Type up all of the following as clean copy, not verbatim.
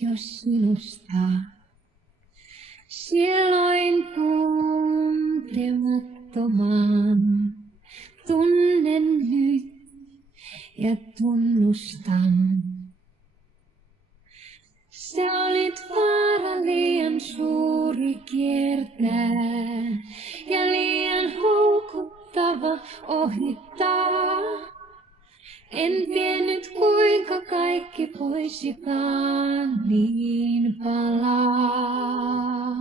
jos sinusta silloin tuntemattoman tunnen nyt ja tunnustan. Sä olit vaara liian suuri kiertää ja liian houkuttava ohittaa. En tiennyt kuinka kaikki voisikaan niin palaa.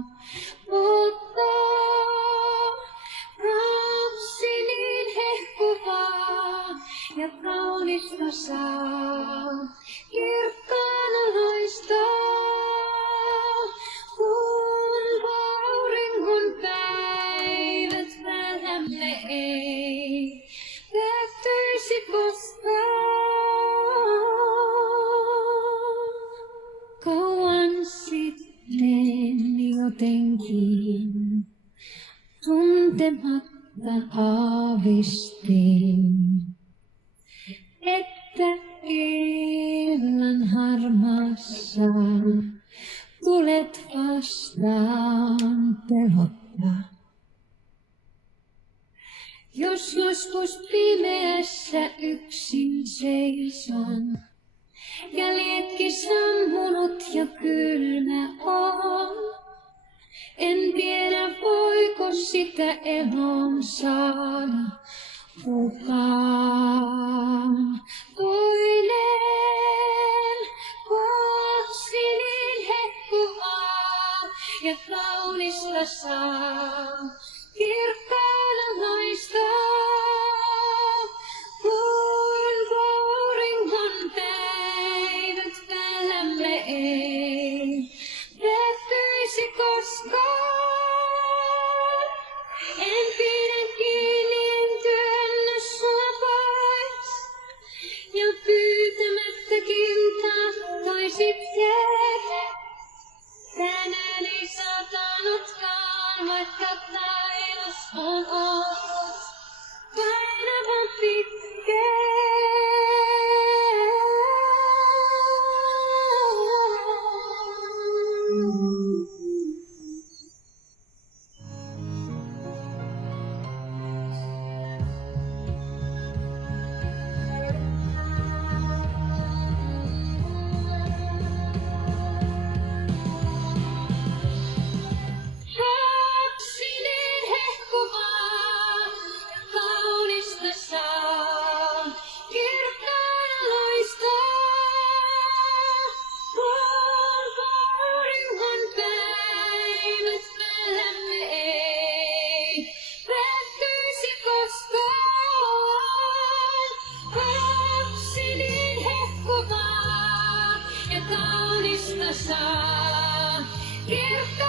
Mutta lapsi niin hehkuvaa ja kaunista saa kirkkaana loistaa. Kun auringon päivät välhämme ei päättyisi koskaan. Kauan sitten jotenkin tuntematta aavistin, että illan harmaassa tulet vastaan pelotta. Jos joskus pimeässä yksin seison ja liekki sammunut ja kylmä on, en tiedä voiko sitä eloon saada kukaan toinen. Lapsi niin hehkuvaa ja kaunista saa kirkkaana loistaa. Kun auringon päivät välhämme ei päättyisi koskaan. En pidä kiinni, en työnnä sua pois. Ja pyytämättäkin tahtoisit jäädä. Tänään ei satanutkaan, vaikka taivas on ollut painavan pitkään. Kaunista saa kirkkaana